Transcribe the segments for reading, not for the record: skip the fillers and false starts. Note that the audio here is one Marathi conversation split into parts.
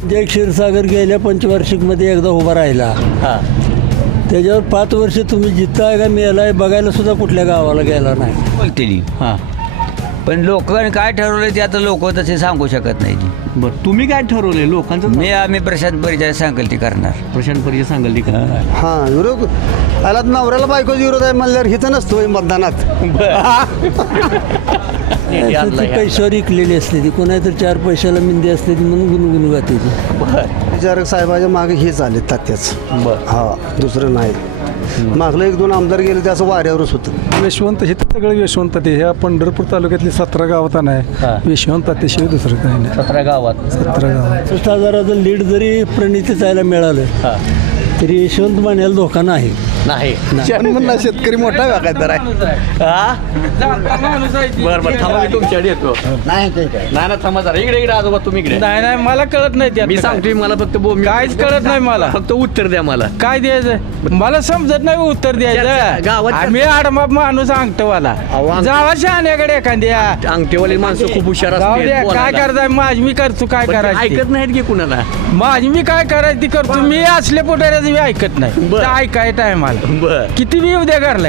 जय क्षीरसागर गेल्या पंचवार्षिकमध्ये एकदा उभा राहिला. हां त्याच्यावर 5 वर्ष तुम्ही जिथं आहे का मेलाय बघायला सुद्धा कुठल्या गावाला गेला नाही. बोलते ती हां पण लोकांनी काय ठरवलं ते आता लोक तसे सांगू शकत नाही ती. बरं तुम्ही काय ठरवले लोकांचं आम्ही प्रशांत परिचय सांगेल ती करणार. प्रशांत परिचय सांगाल का? हां विरोध आला नवऱ्याला बायकोचा विरोध आहे म्हणल्यावर हिथं नसतो मतदानात. ती पैशावर विकलेली असते ती कोणाला तर 4 पैशाला मिंदी असते ती म्हणून गुणगुण गाते ती. विचारक साहेबाच्या मागे हेच आले तात्याच. हा दुसरं नाही. मागलं 1-2 आमदार गेले ते असं वाऱ्यावरच होतं. यशवंत हे तर सगळं यशवंत ते ह्या पंढरपूर तालुक्यातली 17 गावात नाही यशवंत त्याशिवाय दुसरं काही नाही. 17 गावात 17 गावात 60,000चं लीड जरी प्रणितीताईला मिळालं तरी यशवंत मानेला धोका नाही. नाही म्हणला शेतकरी मोठा व्यापार आहे. बरं बरं थांबा मी तुमच्याकडे येतो. नाही नाही थांबा जरा इकडे आजोबा तुम्ही इकडे. नाही मला कळत नाही त्यात मी सांगतोय मला फक्त काहीच कळत नाही मला. फक्त उत्तर द्या मला. काय द्यायचं मला समजत नाही उत्तर द्यायचं. गावात- आम्ही आडमाप माणूस अंगठवाला जावा शहाण्याकडे एखाद्या अंगठेवाली माणसं खूप हुशार जाऊ असतात द्या काय बोलायला. करताय माझी मी करतो काय पण ते करायचं ऐकत नाहीत की कुणाला. माझी मी काय करायचं ती करतो. मी असले पोटाऱ्याचं मी ऐकत नाही. बरं. ते ऐकाय टायमाला बर किती मी उद्या करला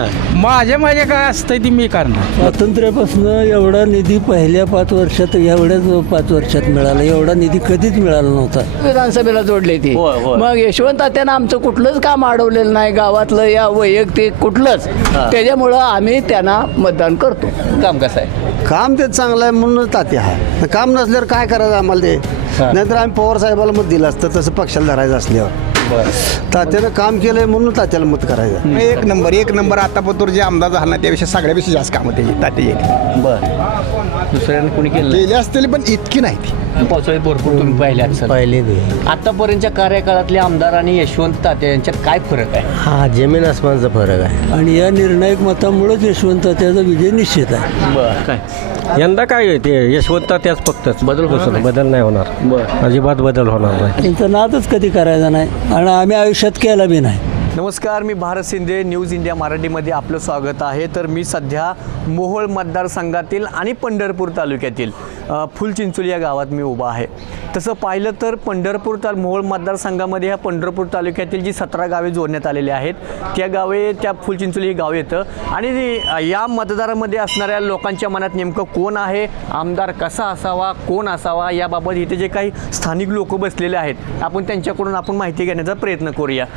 माझ्या काय असतंय ती मी करणार. स्वातंत्र्यापासून एवढा निधी पहिल्या 5 वर्षात एवढ्याच 5 वर्षात मिळाला. एवढा निधी कधीच मिळाला नव्हता. विधानसभेला जोडले ती. होय, होय. मग यशवंत तात्यानं आमचं कुठलंच काम अडवलेलं नाही गावातलं या वैयक्तिक कुठलंच. त्याच्यामुळं आम्ही त्यांना मतदान करतो. काम कसं आहे? काम तेच चांगलं आहे म्हणून तात्या आहे. काम नसल्यावर काय करायचं आम्हाला ते. नाहीतर आम्ही पवार साहेबाला मत दिलं असतं तसं पक्षाला धरायचं असल्यावर. तात्यानं काम केलंय म्हणून तात्याला मत करायचं. एक नंबर आतापर्यंत जे आमदार झाला ना त्यापेक्षा सगळ्यापेक्षा जास्त कामं त्याची तात्या येते बर दुसऱ्यानं कोणी केलं केली असतील पण इतकी नाही ती. पावसाळ्यात भरपूर तुम्ही पाहिले असेल. पहिले आतापर्यंतच्या कार्यकाळातले आमदार आणि यशवंत तात्या यांच्यात काय फरक आहे? हा जमीन आसमानचा फरक आहे. आणि या निर्णायक मतामुळेच यशवंत त्याचा विजय निश्चित आहे. बर काय यंदा काय ते यशवंत त्याच फक्त बदल होणार नाही. बदल नाही होणार. बर अजिबात बदल होणार नाही. त्यांचा नादच कधी करायचा नाही आणि आम्ही आयुष्यात केला बी नाही. नमस्कार, मी भारत शिंदे, न्यूज इंडिया मराठीमध्ये आपलं स्वागत आहे. तर मी सध्या मोहोळ मतदारसंघातील आणि पंढरपूर तालुक्यातील फुलचिंचोली या गावात मी उभा आहे. तसं पाहिलं तर मोहोळ मतदारसंघामध्ये ह्या पंढरपूर तालुक्यातील जी 17 गावे जोडण्यात आलेली आहेत त्या फुलचिंचोली हे गाव येतं. आणि या मतदारामध्ये असणाऱ्या लोकांच्या मनात नेमकं कोण आहे, आमदार कसा असावा, कोण असावा, याबाबत इथे जे काही स्थानिक लोक बसलेले आहेत आपण त्यांच्याकडून आपण माहिती घेण्याचा प्रयत्न करूया.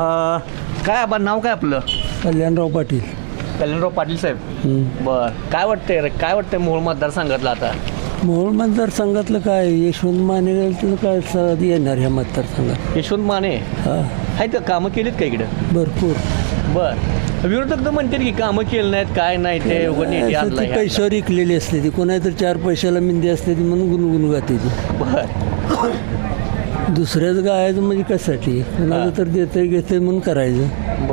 काय आबा नाव काय आपलं? कल्याणराव पाटील. कल्याणराव पाटील साहेब. बर काय वाटतंय मोहोळ मतदारसंघातलं आता? मोहोळ मतदारसंघातलं काय यशवंत माने काय साथ येणार ह्या मतदारसंघात. यशवंत माने हा आहेत का? कामं केलीत का इकडं? भरपूर. बर विरोधक तर म्हणतील की कामं केलं नाहीत काय नाही ते उगाच नेटी आणलं ती हे पैशावर विकलेली असते ती कोणाला तर 4 पैशाला मिंदी असते ती म्हणून गुणगुण गाते ती. आणलं. बर दुसऱ्याच गायचं म्हणजे कशासाठी कोणाला तर देतंय घेतंय म्हणून करायचं.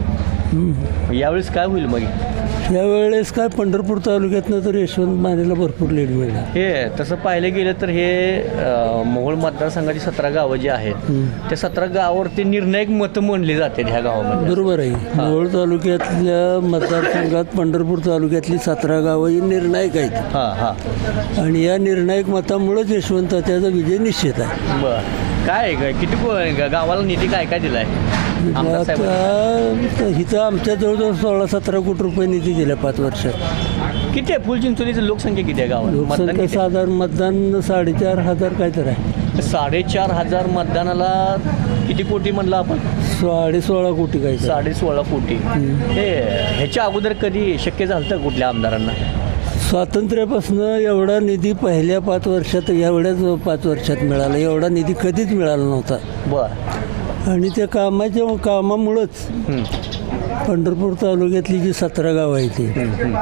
बर यावेळेस काय होईल मग? यावेळेस काय पंढरपूर तालुक्यातनं तर यशवंत मानेला भरपूर लीड मिळणार. हे तसं पाहिलं गेलं तर हे मोहोळ मतदारसंघाची 17 गावं जी आहेत त्या 17 गावावरती निर्णायक मतं म्हणली जाते ह्या गावामध्ये. बरोबर आहे. मोहोळ तालुक्यातल्या मतदारसंघात पंढरपूर तालुक्यातली 17 गावं ही निर्णायक आहेत. हां हां आणि या निर्णायक मतामुळेच यशवंत त्याचा विजय निश्चित आहे. बर काय किती गावाला निधी काय काय दिलाय आमदार साहेब? आता इथं आमच्या जवळजवळ 16-17 कोटी रुपये निधी दिला 5 वर्षात. किती आहे फुलचिंचोलीची लोकसंख्या किती आहे गावात? मतदान लोकसंख्या किती आहे? साधारण मतदान 4,500 काय तर आहे. 4,500 मतदानाला किती कोटी म्हणलं आपण? 16.5 कोटी काय तर. 16.5 कोटी. हे ह्याच्या अगोदर कधी शक्य झालं होतं कुठल्या आमदारांना? स्वातंत्र्यापासून एवढा निधी पहिल्या 5 वर्षात एवढ्याच 5 वर्षात मिळाला. एवढा निधी कधीच मिळाला नव्हता. बर आणि त्या कामामुळंच पंढरपूर तालुक्यातली जी 17 गावं आहेत ती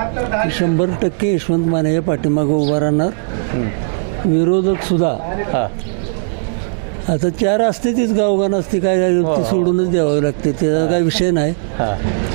100% यशवंत माने पाठीमागं उभा राहणार. विरोधक सुद्धा हां आता 4 असते तीच गावगान असते काय ती सोडूनच द्यावं लागते. त्याचा काय विषय नाही. हां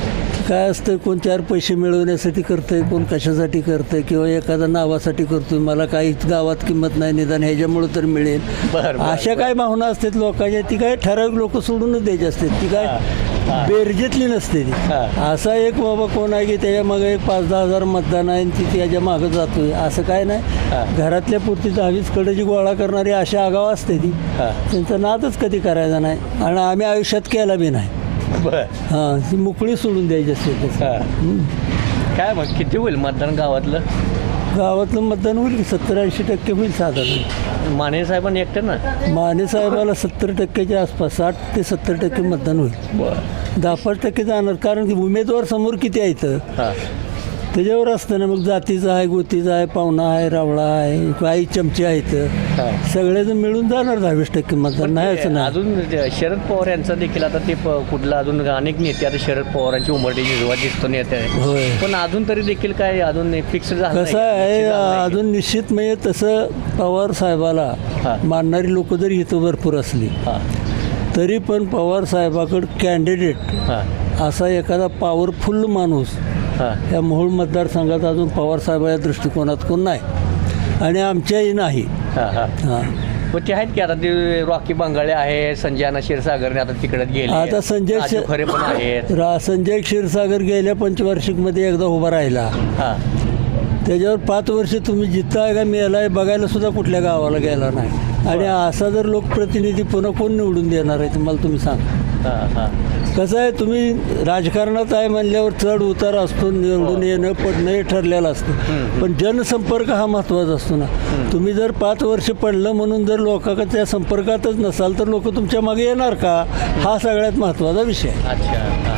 काय असतं, कोण 4 पैसे मिळवण्यासाठी करतंय, कोण कशासाठी करतंय, किंवा एखादा नावासाठी करतोय, मला काहीच गावात किंमत नाही, निदान ह्याच्यामुळं तर मिळेल. अशा काय भावना असतात लोकांच्या, ती काय ठराविक लोक सोडूनच द्यायची असतात, ती काय बेरजेतली नसते ती. असा एक बाबा कोण आहे की त्याच्या मागे 5-10 हजार मतदान आहे आणि ती त्याच्या मागं जातोय, असं काय नाही. घरातल्या पुरती 10-20 कडेची गोळा करणारी अशा आगाव असते ती, त्यांचा नादच कधी करायचा नाही आणि आम्ही आयुष्यात केला बी नाही. हां, ती मोकळी सोडून द्यायची असते त्याचं. काय मग किती होईल मतदान गावातलं? गावातलं मतदान होईल की 70-80% होईल साधारण. माने साहेबांनी एकटे ना? माने साहेबाला 70%च्या आसपास, 60 ते 70% मतदान होईल. 10-5% जाणार, कारण की उमेदवार समोर किती आहेत त्याच्यावर असतं ना. मग जातीचं आहे, गोतीचं आहे, पाहुणा आहे, रावळा आहे, काही चमचे आहेत, सगळेजण मिळून जाणार 10-20% मतदान. नाही असं नाही. अजून शरद पवार यांचा देखील आता ते कुठला अजून अनेक नेते आता शरद पवारांची उमरडी निर्वाह दिसतो नेते आहे, होय. पण अजून तरी देखील काय अजून फिक्स झालं कसं आहे, अजून निश्चित म्हणजे तसं पवार साहेबाला मानणारी लोक जरी इथं भरपूर असली तरी पण पवार साहेबाकडं कॅन्डिडेट असा एखादा पॉवरफुल माणूस या मोहोळ मतदारसंघात अजून पवार साहेबाच्या दृष्टिकोनात कोण नाही आणि आमच्याही नाही. हां, पण ते आहेत की आता ते रॉकी बंगाळे आहे, संजय क्षीरसागरने आता तिकडे गेले, आता संजय खरे पण आहेत. संजय क्षीरसागर गेल्या पंचवार्षिकमध्ये एकदा उभा राहिला. त्याच्यावर 5 वर्ष तुम्ही जिथं आहे का मेला आहे बघायला सुद्धा कुठल्या गावाला गेला नाही. आणि असा जर लोकप्रतिनिधी पुन्हा कोण निवडून देणार आहे तुम्हाला, तुम्ही सांगा. कसं आहे, तुम्ही राजकारणात आहे म्हणल्यावर चढ उतार असतो, निवडून येणं पडणं हे ठरलेलं असतं, पण जनसंपर्क हा महत्त्वाचा असतो ना. तुम्ही जर 5 वर्ष पडलं म्हणून जर लोकांच्या त्या संपर्कातच नसाल तर लोक तुमच्या मागे येणार का, हा सगळ्यात महत्त्वाचा विषय. अच्छा,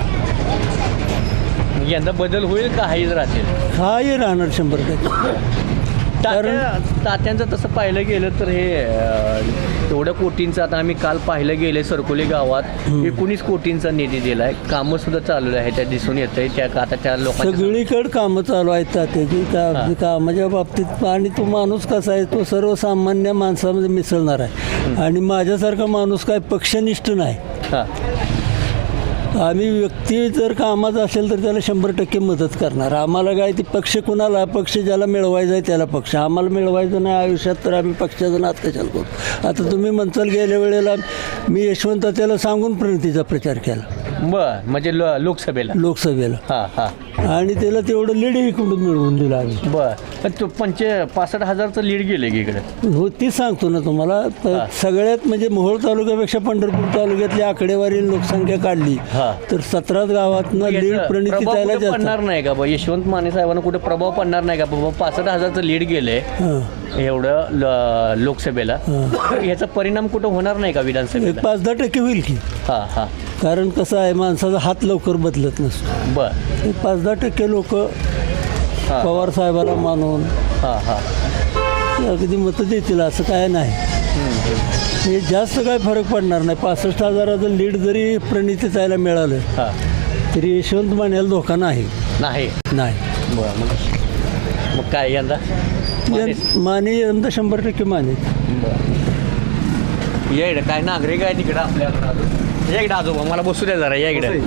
यंदा बदल होईल का हाही राहतील? हाही राहणार 100%. तात्यांचं तसं पाहिलं गेलं तर हे एवढ्या कोटींचं, आता आम्ही काल पाहिलं गेले सरकोली गावात 19 कोटींचा निधी दिला आहे, कामं सुद्धा चालू आहे, त्या दिसून येत आहे. त्या आता त्या लोकांना सगळीकडे कामं चालू आहेत त्याची कामाच्या बाबतीत. आणि तो माणूस कसा आहे, तो सर्वसामान्य माणसामध्ये मिसळणार आहे आणि माझ्यासारखा माणूस काय पक्षनिष्ठ नाही. आम्ही व्यक्ती जर कामात असेल तर त्याला 100% मदत करणार. आम्हाला काय ती पक्ष कुणाला, पक्ष ज्याला मिळवायचा आहे त्याला पक्ष, आम्हाला मिळवायचं नाही आयुष्यात तर आम्ही पक्षाचं नात कशाला करू. आता तुम्ही म्हणचाल गेल्या वेळेला मी यशवंत त्याला सांगून प्रणितीचा प्रचार केला. म्हणजे लोकसभेला आणि त्याला तेवढं लीड इकडून मिळवून दिलं आम्ही. पण तो 65,000चं लीड गेले की इकडे. हो, ती सांगतो ना तुम्हाला. सगळ्यात म्हणजे मोहोळ तालुक्यापेक्षा पंढरपूर तालुक्यातली आकडेवारी लोकसंख्या काढली तर 17 गावातनं लीड प्रणिती त्याला जास्त पडणार नाही का? यशवंत माने साहेबांना कुठे प्रभाव पडणार नाही का? बाबा 65,000चं लीड गेले एवढं लोकसभेला, याचा परिणाम कुठं होणार नाही का विधानसभेला? 5-10% होईल की. कारण कसं आहे, माणसाचा हात लवकर बदलत नसतो. 5-10% लोक पवार साहेबाला मानून अगदी मतं देतील असं काय नाही. हे जास्त काय फरक पडणार नाही. 65,000चं लीड जरी प्रणिती जायला मिळालं तरी यशवंत मानेला धोका नाही. मग काय यंदा माने यंदा 100% माने. या इकडे काय नागरिक आहे तिकडं आपल्याकडं, या इकडे आजोबा मला बसू द्या जरा, या इकडे.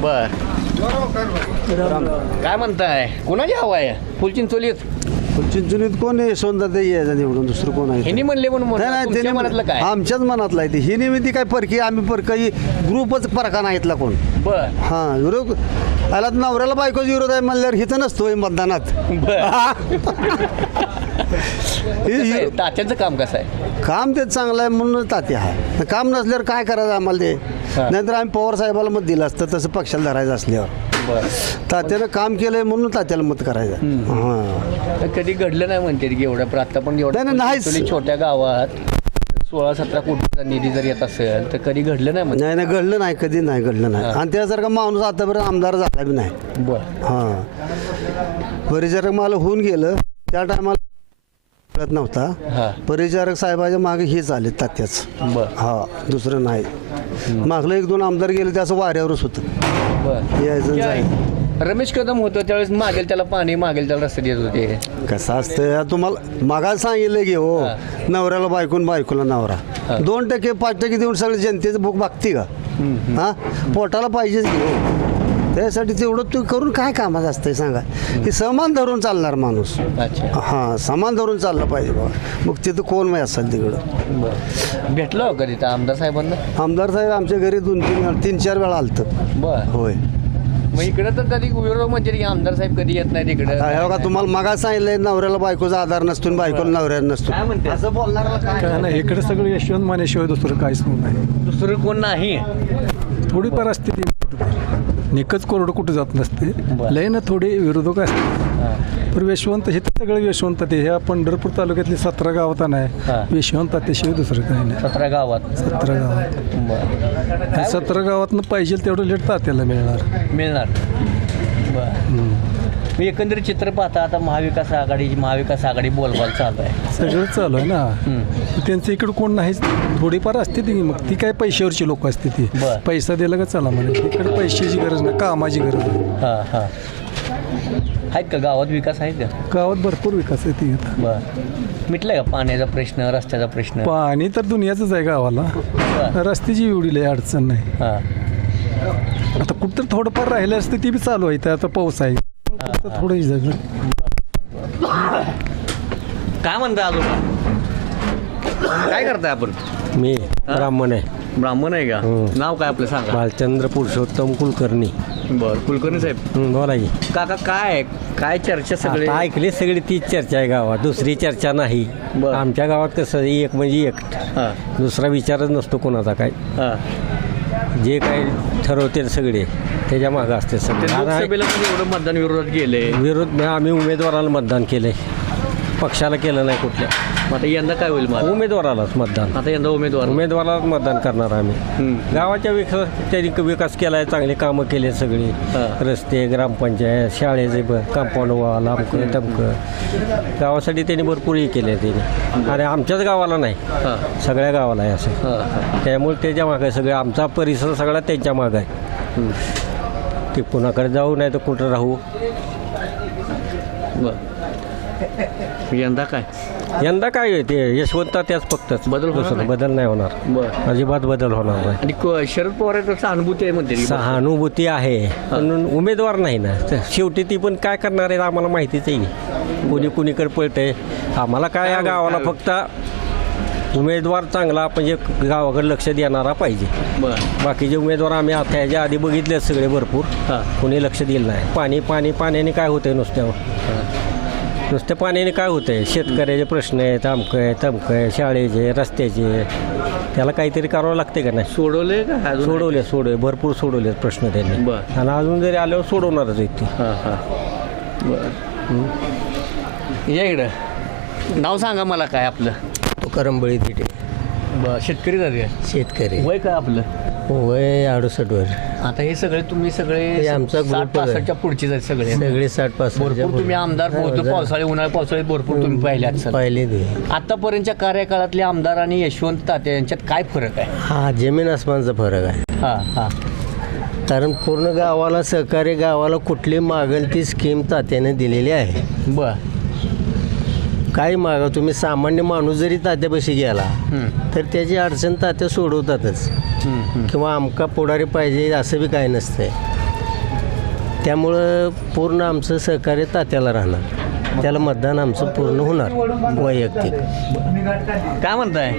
काय म्हणताय, कोणाची हवा आहे फुलचिंचोलीत? चिंचणीत कोण आहे? यशवंत यायचा निवडून, दुसरं कोण आहे? हिनी म्हणले म्हणून तुमच्या मनातलं काय? आमच्याच मनातला आहे ते. ही निमित्ती काय परकी, आम्ही परकी ग्रुपच परका नाहीतला कोण. हां, विरोध आला नवऱ्याला बायकोच विरोध आहे म्हणल्यावर हिथं नसतोय मतदानात. तात्यांचं काम कसं आहे? काम तेच चांगलं आहे म्हणून ताते आहे. काम नसल्यावर काय करायचं आम्हाला ते? नाहीतर आम्ही पवार साहेबाला मत दिलं असतं, तसं पक्षाला धरायचं असल्यावर. तात्यानं काम केलंय म्हणून तात्याला मत करायचं. कधी घडलं नाही म्हणते की एवढ्या, आता पण नाही छोट्या गावात 16-17 कोटीचा निधी जर येत असेल तर कधी घडलं नाही म्हणजे? नाही, घडलं नाही, कधी नाही घडलं नाही. आणि त्यासारखा माणूस आतापर्यंत आमदार झाला बी नाही. परिचारक मला होऊन गेलं त्या टायमाला कळत नव्हता. परिचारक साहेबाच्या मागे हेच आले तात्याच. दुसरं नाही. मागलं 1-2 आमदार गेले ते असं वाऱ्यावरच होतं. यायचं रमेश कदम होतं त्यावेळेस मागेल त्याला पाणी, मागेल त्याला रस्ते देत होते. कसं असतं, तुम्हाला मागायला सांगितलं की हो, नवऱ्याला बायकोला नवरा 2%, 5% देऊन सगळे जनतेचं भूक भागते का? पोटाला पाहिजेच की हो. त्यासाठी तेवढं तू करून काय कामाचं असतंय सांगा की समान धरून चालणार माणूस. अच्छा हां समान धरून चाललं पाहिजे बाबा. मग तिथं कोण माहीत असेल तिकडं. बरं भेटलो हो कधी त्या आमदार साहेबांना? आमदार साहेब आमच्या घरी 2-3-4 वेळा आलतं. बरं होय. मग इकडे तर कधी विरोध म्हणजे की आमदार साहेब कधी येत नाही तिकडे. हे बघा तुम्हाला मगा सांगितलंय नवऱ्याला बायकोचा आधार नसतो आणि बायकोला नवऱ्याला नसतो. काय म्हणते? असं बोलणार काय नाही इकडे सगळं यशवंत मानेशिवाय दुसरं काहीच नाही. दुसरं कोण नाही. थोडी परिस्थिती निकच कोरडं कुठं जात नसते. लय ना थोडे विरोधक असते. पण यशवंत हे तर सगळं यशवंत ते ह्या पंढरपूर तालुक्यातली 17 गावात नाही यशवंत त्याशिवाय दुसरं काही नाही. 17 गावात 17 गावात बरं 17 गावातनं पाहिजे तेवढं लेट तात्याला मिळणार. मिळणार. बरं मी एकंदरीत चित्र पाहता आता महाविकास आघाडी बोलबाल चालू आहे. सगळं चालू आहे ना. त्यांचं इकडं कोण नाहीच. थोडीफार असते ती मग ती काय पैशावरची लोक असते ती. बरं. पैसा दिला का चला म्हणे. इकडे पैशाची गरज नाही कामाची गरज आहे. हां हां आहेत का गावात विकास आहेत का? गावात भरपूर विकास आहे ती आता. बरं मिटलाय का पाण्याचा प्रश्न रस्त्याचा प्रश्न? पाणी तर दुनियाचंच आहे गावाला. रस्त्याची एवढी लय अडचण नाही. हां आता कुठं थोडंफार राहिलं असते ती बी चालू आहे. इथं आता पाऊस आहे थोडं जग. काय म्हणता अजून काय करताय आपण? मी ब्राह्मण आहे. ब्राह्मण आहे का? नाव काय आपलं सांगा. भालचंद्र पुरुषोत्तम कुलकर्णी. बरं कुलकर्णी साहेब बोला की. काका काय चर्चा सगळे आता ऐकली सगळी तीच चर्चा आहे गावात. दुसरी चर्चा नाही. बरं. आमच्या गावात कसं एक म्हणजे एक हां दुसरा विचारच नसतो कोणाचा काय. हां जे काय ठरवते सगळे त्याच्या मागं असते ते सगळे. लोकसभेला पण एवढं मतदान विरोधात गेले. विरोध आम्ही उमेदवाराला मतदान केलंय. पक्षाला केलं नाही कुठल्या. मग आता यंदा काय होईल मग? उमेदवारालाच मतदान. आता यंदा उमेदवारालाच मतदान करणार आम्ही. गावाच्या त्यांनी विकास केलाय. चांगले कामं केले सगळी. रस्ते ग्रामपंचायत शाळेचे कंपाऊंड वॉल अमकं तमकं गावासाठी त्यांनी भरपूर हे केले त्यांनी. आणि आमच्याच गावाला नाही सगळ्या गावाला आहे असं. त्यामुळे त्याच्या मागं आहे सगळं. आमचा परिसर सगळा त्यांच्या मागं आहे. ते कुणाकडे जाऊ नाही तर कुठं राहू. यंदा काय यंदा काय आहे ते यशवंत त्याच फक्तच. बदल होणार दुसरं नाही? बदल नाही होणार. बरं अजिबात बदल होणार नाही. आणि शरद पवार सहानुभूती आहे म्हणते. सहानुभूती आहे पण उमेदवार नाही ना. तर शेवटी ती पण काय करणार आहे आम्हाला माहितीच आहे. कोणी कुणीकडे पळतंय. आम्हाला काय या गावाला फक्त उमेदवार चांगला म्हणजे गावाकडे लक्ष देणारा पाहिजे. बरं बाकीचे उमेदवार आम्ही आता ह्याच्या आधी बघितले सगळे भरपूर. कोणी लक्ष दिलं नाही. पाण्याने काय होतंय नुसत्या पाण्याने काय होतंय. शेतकऱ्याचे प्रश्न आहेत. अमकं आहे तमकं आहे शाळेचे रस्त्याचे. त्याला काहीतरी करावं लागते का नाही. सोडवले का अजून? सोडवले भरपूर सोडवले प्रश्न त्यांनी. बरं. आणि अजून जरी आल्यावर सोडवणारच आहेत ते. हां हां बरं या इकडं नाव सांगा मला काय आपलं. तुकाराम बळी तिथे बरं शेतकरी जाते. शेतकरी वय काय आपलं? वय 68 वर. आता हे सगळे तुम्ही सगळे हे आमचा group 60-65च्या पुढचीच आहेत सगळे. सगळे 60-65 भरपूर तुम्ही आमदार पावसाळी उन्हाळी पावसाळी भरपूर तुम्ही पाहिले आहेत. पाहिले ते. आतापर्यंतच्या कार्यकाळातले आमदार आणि यशवंत तात्या यांच्यात काय फरक आहे? हा जमीन आसमानचा फरक आहे. हां हां कारण पूर्ण गावाला सहकार्य गावाला कुठली मागेल ती स्कीम तात्याने दिलेली आहे. बरं काय मागा तुम्ही सामान्य माणूस जरी तात्यापाशी गेला तर त्याची अडचण तात्या सोडवतातच. किंवा आमका पुढारी पाहिजे असं बी काय नसतंय. त्यामुळं पूर्ण आमचं सहकार्य तात्याला राहणार. त्याला मतदान आमचं पूर्ण होणार वैयक्तिक. काय म्हणताय?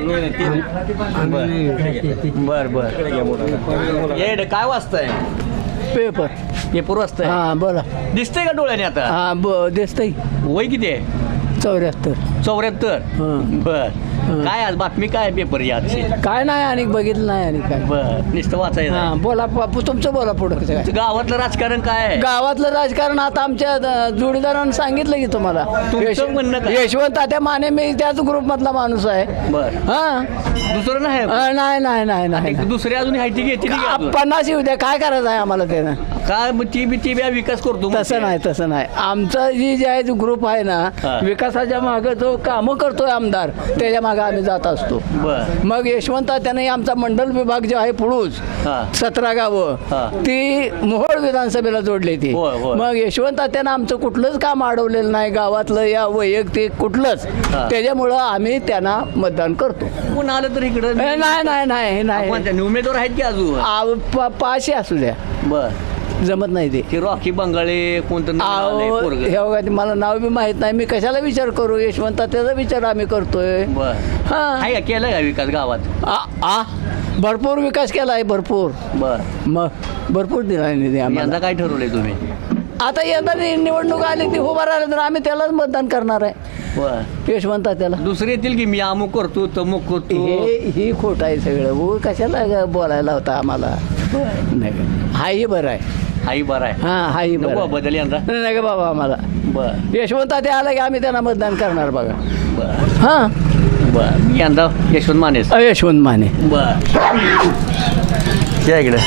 बरं बरं येड काय वाचताय? पेपर वाचताय. हां बोला. दिसतंय का डोळ्याने आता? हां दिसतंय. वय किती आहे? 74. 74. बर काय आज बातमी काय पेपर याची? काय नाही आणि बघितलं नाही आणि काय. बर नुसतं वाचायचं. हां बोला बापू तुमचं बोला पुढं कसं काय. गावातलं राजकारण काय आहे? गावातलं राजकारण आता आमच्या जोडीदारानं सांगितलं की तुम्हाला. तुमचं म्हणणं काय? यशवंत तात्या माने मी त्याच ग्रुप मधला माणूस आहे. बर हां दुसरं नाही नाही दुसरी अजून हायती घेतली की अजून? 50 येऊ द्या काय करायचं आहे आम्हाला त्यानं. काय मग ती बी विकास करतो तसं नाही आमचं जे आहे ग्रुप आहे ना विकासाच्या मागं जो कामं करतोय आमदार त्याच्या मागं आम्ही जात असतो. बर मग यशवंत त्याने आमचा मंडल विभाग जो आहे पुळूज 17 गावं ती मोहोळ विधानसभेला जोडली ती. मग यशवंत त्यानं आमचं कुठलंच काम अडवलेलं नाही गावातलं या वैयक्तिक कुठलंच. त्याच्यामुळं आम्ही त्यांना मतदान करतो. कोण आलं तर इकडं नाही उमेदवार आहेत की अजून? 500 असू द्या. बर जमत नाही ते ते रॉकी बंगाळे कोणतं नाव आलंय अहो, पोरगं? हे बघा ते मला नाव बी माहीत नाही मी कशाला विचार करू यशवंत त्याचा विचार आम्ही करतोय बर हा आहे का केलं का विकास गावात भरपूर विकास केला आहे भरपूर बर मग भरपूर दिला आहे निधी आम्हाला यंदा काय ठरवलंय तुम्ही आता यंदा निवडणूक आली ती उभा राहिली तर आम्ही त्यालाच मतदान करणार आहे बर यशवंत त्याला दुसरे येतील की मी अमुक करतो तमुक करतो ही खोट आहे सगळं वो कशाला बोलायला होता आम्हाला नाही हाही बरं आहे हाही बरं आहे हां हाही बरं नको आहे. बदल यंदा नाही का बाबा आम्हाला बर यशवंत ते आलं की आम्ही त्यांना मतदान करणार बघा बर हां बर मी यंदा यशवंत मानेस यशवंत माने बर या इकडे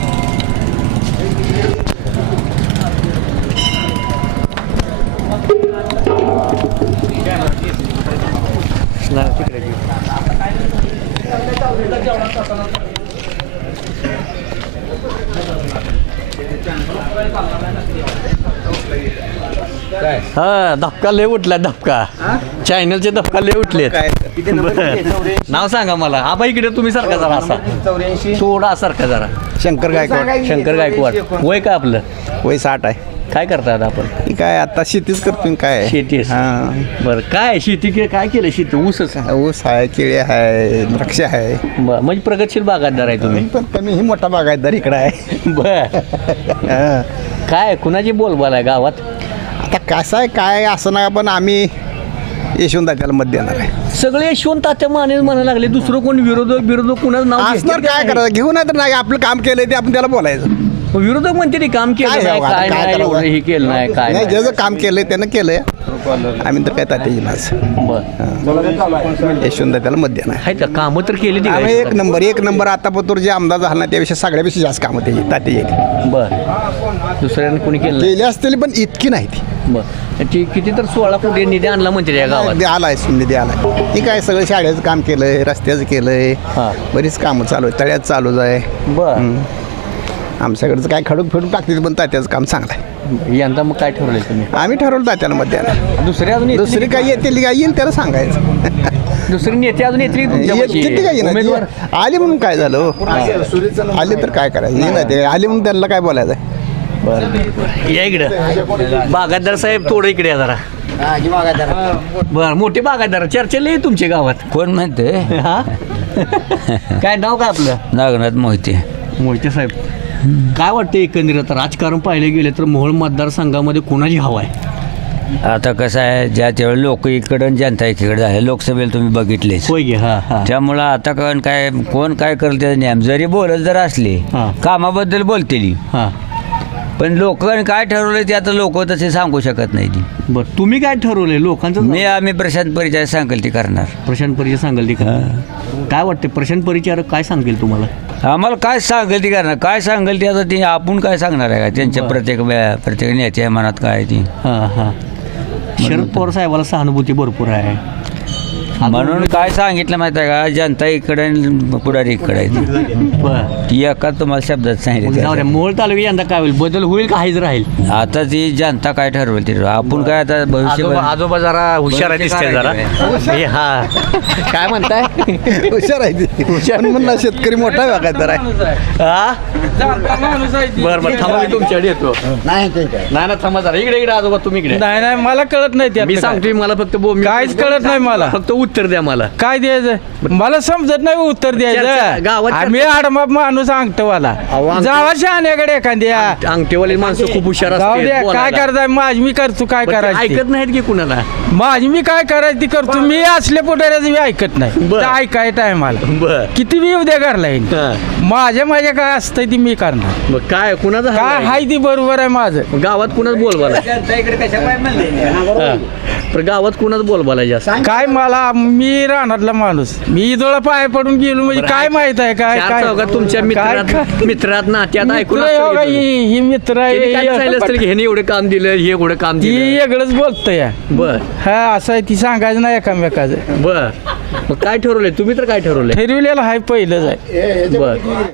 हा धपका लय उठला धपका चॅनलचे धपका लय उठलेत बरं. नाव सांगा मला हा बाई इकडे तुम्ही सारखा जरा असा थोडा सारखा जरा शंकर गायकवाड शंकर गायकवाड वय काय आपलं वय 60 आहे काय करता आता आपण ही काय आता शेतीच करतोय काय शेतीच हां बरं काय शेती काय केलं शेती ऊसच ऊस आहे केळी आहे द्राक्ष आहे बरं म्हणजे प्रगतशील बागायतदार आहे तुम्ही पण कमी ही मोठा बागायतदार इकडं आहे बर हां. काय कुणाची बोलबाल आहे गावात आता कसं आहे काय असं नाही पण आम्ही यशवंत त्याला मत देणार आहे सगळे यशवंत तात्या माने म्हणायला लागले दुसरं कोण विरोधक कुणाचं नाव असणार घेतलं काय नाही. करायचं घेऊन नाही तर नाही आपलं काम केलंय ते आपण त्याला बोलायचं मग विरोधक म्हणते ते काम केलं काय नाही बाबा, काय काय नाही करावं? एवढं हे केलं नाही काय नाही नाही. ज्याचं काम केलंय त्यानं केलंय आम्ही तर काय तात्याची माझं बरं यशवंत त्याला मत देणार आहेत का कामं तर केली ती आम्ही एक नंबर आतापर्यंत जे आमदार झाला ना त्यापेक्षा सगळ्यापेक्षा जास्त कामं त्याची तात्याची बर दुसऱ्याने कोणी केलं नाही केली असतील पण इतकी नाही ती बर ती किती तर 16 कोटी निधी आणला म्हणते या गावात ते आलाय निधी आलाय ही काय सगळं शाळेचं काम केलंय रस्त्याचं केलंय हां. बरीच कामं चालू आहे तळ्यात चालूच आहे बर आमच्याकडचं काय खडूक फिडूक टाकते पण तात्याचं काम चांगलं आहे यंदा मग काय ठरवलंय तुम्ही आम्ही ठरवलं तात्याला मत द्यायला दुसरे अजून येतील दुसरी काय येतील काय येईल त्याला सांगायचं दुसरी नेते अजून येतील तुमच्यापाशी? किती काय उमेदवार येणार आली म्हणून काय झालं हो? आली तर काय करायचं ये ना ते आली म्हणून त्यांना काय बोलायचं आहे? या इकडं बागायतदार साहेब थोडं इकडे या जरा बर मोठे बागायतदार चर्चेला आहे तुमच्या गावात कोण म्हणते हा काय नाव काय आपलं नागनाथ मोहिते मोहिते साहेब काय वाटतं एकंदरीत राजकारण पाहिले गेले तर मोहोळ मतदारसंघामध्ये कोणाची हवा आहे आता कसं आहे ज्या त्यावेळी लोक इकडं आणि जनता एकीकडे झाले लोकसभेला तुम्ही बघितलेच होय गे हा हा त्यामुळं आता कोण काय करते त्याचा नियम जरी बोलत जर असले हां. कामाबद्दल बोलतेली हा पण लोकांनी काय ठरवलं ते आता लोक तसे सांगू शकत नाही ती बर तुम्ही काय ठरवलंय लोकांचं आम्ही प्रशांत परिचय सांगेल ती करणार प्रशांत परिचय सांगाल ती का काय वाटते प्रशांत परिचारक काय सांगेल तुम्हाला आम्हाला काय सांगेल ती करणार काय सांगेल ती आता ती आपण काय सांगणार आहे का त्यांच्या प्रत्येक नेत्या मनात काय आहे ती हा हा शरद पवार साहेबाला सहानुभूती भरपूर आहे म्हणून काय सांगितलं माहिती आहे का जनता इकडे आणि पुढारी इकडे आहे ती. बर ती एका तुम्हाला शब्दात सांगितलं मोहोळ तालुक्यात यंदा काय होईल बदल होईल का हेच राहील आता ती जनता काय ठरवेल ती आपण काय आता भविष्य आजोबा जरा हुशार आहे दिसते जरा हे हा काय म्हणताय हुशार आहे ती पण म्हणलं शेतकरी मोठा बागायतदार आहे हा बर बर थांबा मी तुमच्याकडे येतो नाही थांबा जरा इकडे आजोबा तुम्ही इकडे नाही नाही मला कळत नाही मी ते सांगतोय मला फक्त काहीच कळत नाही मला. फक्त उत्तर द्या मला काय द्यायचं मला समजत नाही उत्तर चर्चा- द्यायचं गावात आम्ही आडमाप माणूस सांगतो मला अहो, अंगठी- जावा शहाण्याकडे एखाद्या अंगठेवाली माणसं खूप हुशार जाऊ असतात द्या काय बोलायला. करताय माझी मी करतो काय पण ते करायचं ऐकत नाहीत की कुणाला माझी मी काय करायचं ती करतो मी असले पुढाऱ्याचं मी ऐकत नाही बरं. ते ऐकाय टायमाला बर किती मी उद्या करला येईल माझ्या काय असतंय ती मी करणार मग काय कुणाचं हवं काय आहे? हाय ती बरोबर आहे माझं गावात कुणाच बोलबाला पण गावात कुणाच बोलबाला जास्त काय मला मी राहणारला माणूस मी इथोळा पाय पडून गेलो म्हणजे बरं, काय माहित आहे काय चार काय चौघात तुमच्या काय- मित्रात मित्रात नात्यात ऐकून मित्र असेल हो की का, तुम्ही? ही मित्र आहे, त्यांनी काय सांगितलं असेल की ही ह्याने एवढं काम दिलं हे एवढं काम ती दिलं वेगळंच बोलतंय बर हा असं आहे ती सांगायचं नाही एकामेकाचं बर मग काय ठरवलंय तुम्ही तर काय ठरवलंय ठरविलेलं आहे पहिलंच आहे बर